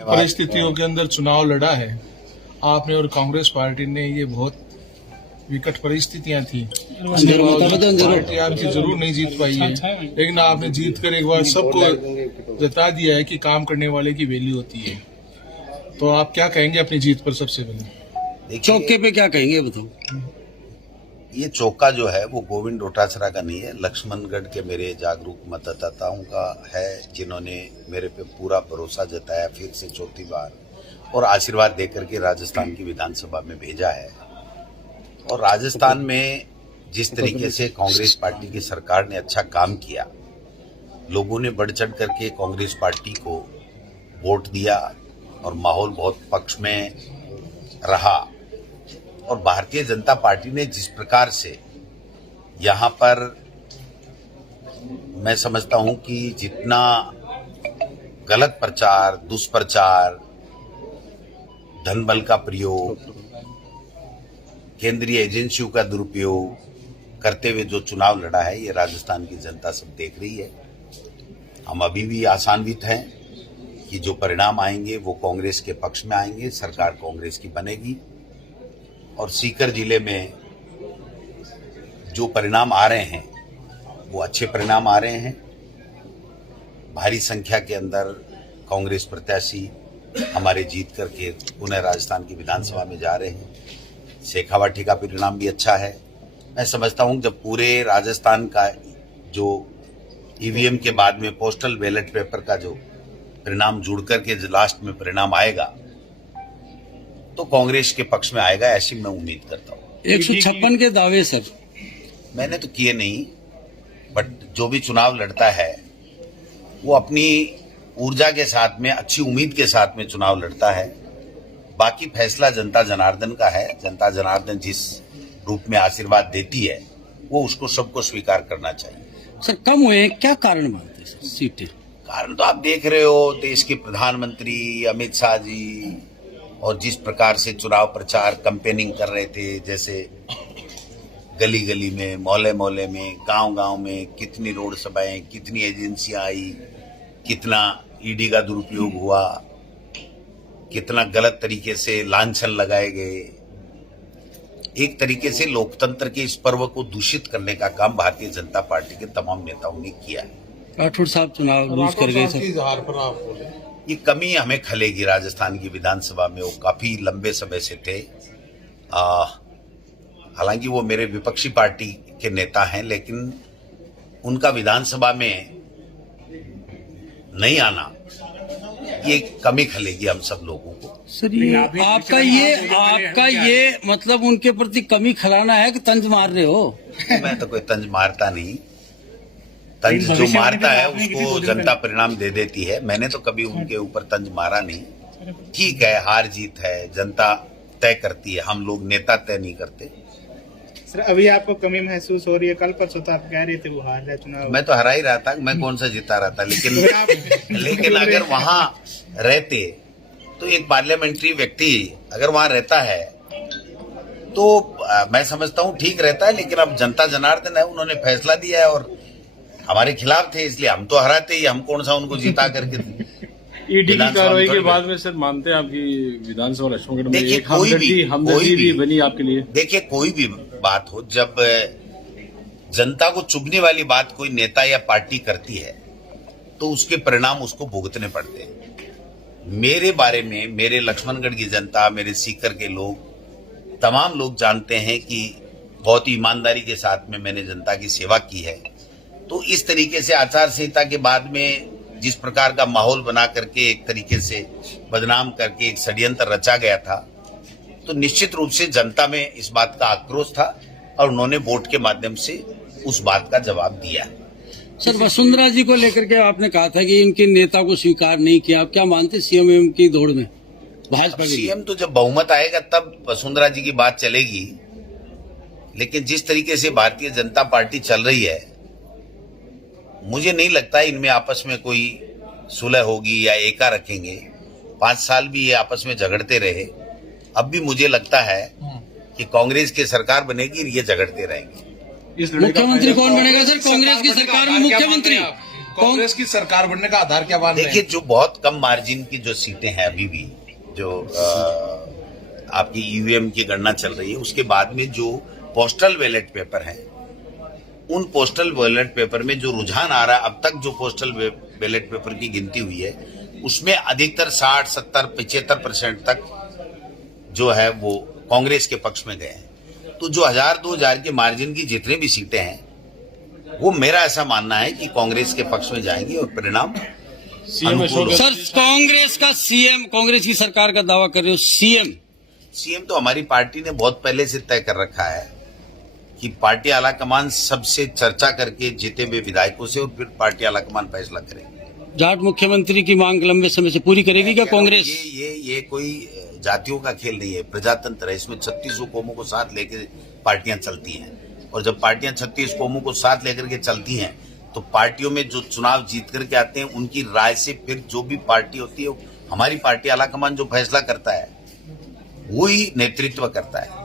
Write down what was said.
परिस्थितियों के अंदर चुनाव लड़ा है आपने और कांग्रेस पार्टी ने। ये बहुत विकट परिस्थितियां थी, उसके बावजूद पार्टी आपकी जरूर नहीं जीत पाई है, लेकिन आपने जीत कर एक बार सबको जता दिया है कि काम करने वाले की वैल्यू होती है। तो आप क्या कहेंगे अपनी जीत पर? सबसे पहले चौके पे क्या कहेंगे बताओ? ये चौका जो है वो गोविंद डोटासरा का नहीं है, लक्ष्मणगढ़ के मेरे जागरूक मतदाताओं का है, जिन्होंने मेरे पे पूरा भरोसा जताया फिर से चौथी बार और आशीर्वाद देकर के राजस्थान की विधानसभा में भेजा है। और राजस्थान में जिस तरीके से कांग्रेस पार्टी की सरकार ने अच्छा काम किया, लोगों ने बढ़ चढ़ करके कांग्रेस पार्टी को वोट दिया और माहौल बहुत पक्ष में रहा। और भारतीय जनता पार्टी ने जिस प्रकार से यहाँ पर मैं समझता हूं कि जितना गलत प्रचार, दुष्प्रचार, धनबल का प्रयोग, केंद्रीय एजेंसियों का दुरुपयोग करते हुए जो चुनाव लड़ा है, ये राजस्थान की जनता सब देख रही है। हम अभी भी आशान्वित हैं कि जो परिणाम आएंगे वो कांग्रेस के पक्ष में आएंगे, सरकार कांग्रेस की बनेगी। और सीकर जिले में जो परिणाम आ रहे हैं वो अच्छे परिणाम आ रहे हैं। भारी संख्या के अंदर कांग्रेस प्रत्याशी हमारे जीत करके पुनः राजस्थान की विधानसभा में जा रहे हैं। शेखावाटी का परिणाम भी अच्छा है। मैं समझता हूं जब पूरे राजस्थान का जो ईवीएम के बाद में पोस्टल बैलेट पेपर का जो परिणाम जुड़ करके लास्ट में परिणाम आएगा तो कांग्रेस के पक्ष में आएगा, ऐसी मैं उम्मीद करता हूँ। 156 के दावे सर मैंने तो किए नहीं, बट जो भी चुनाव लड़ता है वो अपनी ऊर्जा के साथ में, अच्छी उम्मीद के साथ में चुनाव लड़ता है। बाकी फैसला जनता जनार्दन का है। जनता जनार्दन जिस रूप में आशीर्वाद देती है वो उसको सबको स्वीकार करना चाहिए। सर कम हुए हैं, क्या कारण मानते हैं सीटें? कारण तो आप देख रहे हो, देश के प्रधानमंत्री अमित शाह जी और जिस प्रकार से चुनाव प्रचार कैंपेनिंग कर रहे थे, जैसे गली गली में, मोहल्ले मोहल्ले में, गांव गांव में कितनी रोड सभाएं, कितनी एजेंसियां आई, कितना ईडी का दुरुपयोग हुआ, कितना गलत तरीके से लांछन लगाए गए। एक तरीके से लोकतंत्र के इस पर्व को दूषित करने का काम भारतीय जनता पार्टी के तमाम नेताओं ने किया है। राठौड़ साहब चुनाव लूज कर गए सर। ये कमी हमें खलेगी राजस्थान की विधानसभा में। वो काफी लंबे समय से थे। हालांकि वो मेरे विपक्षी पार्टी के नेता हैं, लेकिन उनका विधानसभा में नहीं आना, ये कमी खलेगी हम सब लोगों को। सर ये आपका ये मतलब उनके प्रति कमी खिलाना है कि तंज मार रहे हो? मैं तो कोई तंज मारता नहीं। तंज जो मारता है उसको जनता परिणाम दे देती है। मैंने तो कभी उनके ऊपर तंज मारा नहीं। ठीक है, हार जीत है, जनता तय करती है, हम लोग नेता तय नहीं करते। सर अभी आपको कमी महसूस हो रही है? कल परसों तो आप कह रहे थे वो हार रहा चुनाव। मैं तो हरा ही रहा था, मैं कौन सा जीता रहा था। लेकिन अगर वहां रहते तो एक पार्लियामेंट्री व्यक्ति अगर वहां रहता है तो मैं समझता हूं ठीक रहता है। लेकिन अब जनता जनार्दन है, उन्होंने फैसला दिया है और हमारे खिलाफ थे, इसलिए हम तो हराते ही, हम कौन सा उनको जिता करके। ईडी की कार्रवाई के बाद में सर मानते हैं आपकी विधानसभा लक्ष्मणगढ़ में देखिए एक हमदर्दी भी बनी आपके लिए? देखिए कोई भी बात हो, जब जनता को चुभने वाली बात कोई नेता या पार्टी करती है तो उसके परिणाम उसको भुगतने पड़ते हैं। मेरे बारे में मेरे लक्ष्मणगढ़ की जनता, मेरे सीकर के लोग, तमाम लोग जानते हैं कि बहुत ही ईमानदारी के साथ में मैंने जनता की सेवा की है। तो इस तरीके से आचार संहिता के बाद में जिस प्रकार का माहौल बना करके एक तरीके से बदनाम करके एक षड्यंत्र रचा गया था, तो निश्चित रूप से जनता में इस बात का आक्रोश था और उन्होंने वोट के माध्यम से उस बात का जवाब दिया। सर वसुंधरा जी को लेकर के आपने कहा था कि इनके नेता को स्वीकार नहीं किया, आप क्या मानते सीएम की दौड़ में भाजपा? सीएम तो जब बहुमत आएगा तब वसुंधरा जी की बात चलेगी। लेकिन जिस तरीके से भारतीय जनता पार्टी चल रही है, मुझे नहीं लगता इनमें आपस में कोई सुलह होगी या एका रखेंगे। 5 साल भी ये आपस में झगड़ते रहे, अब भी मुझे लगता है कि कांग्रेस की सरकार बनेगी, ये झगड़ते रहेंगे। मुख्यमंत्री कौन बनेगा सर कांग्रेस की सरकार में? मुख्यमंत्री कांग्रेस की सरकार बनने का आधार क्या मान रहे देखिए, हैं? जो बहुत कम मार्जिन की जो सीटें हैं अभी भी, जो आपकी ईवीएम की गणना चल रही है, उसके बाद में जो पोस्टल बैलेट पेपर हैं, उन पोस्टल बैलेट पेपर में जो रुझान आ रहा है, अब तक जो पोस्टल बैलेट पेपर की गिनती हुई है, उसमें अधिकतर 60, 70, 75% तक जो है वो कांग्रेस के पक्ष में गए हैं। तो जो 1000-2000 के मार्जिन की जितनी भी सीटें हैं, वो मेरा ऐसा मानना है कि कांग्रेस के पक्ष में जाएंगी और परिणाम सीएम अनुकूल होगा। सर, कांग्रेस का सीएम, कांग्रेस की सरकार का दावा कर रहे हो, सीएम तो हमारी पार्टी ने बहुत पहले से तय कर रखा है कि पार्टी आलाकमान सबसे चर्चा करके जीते हुए विधायकों से और फिर पार्टी आलाकमान फैसला करेगी। जाट मुख्यमंत्री की मांग लंबे समय से पूरी करेगी क्या कांग्रेस? ये कोई जातियों का खेल नहीं है, प्रजातंत्र है। इसमें 36 कौमों को साथ लेकर पार्टियां चलती हैं, और जब पार्टियां 36 कौमों को साथ लेकर के चलती हैं, तो पार्टियों में जो चुनाव जीत करके आते हैं, उनकी राय से फिर जो भी पार्टी होती है, हमारी पार्टी आलाकमान जो फैसला करता है, वही नेतृत्व करता है।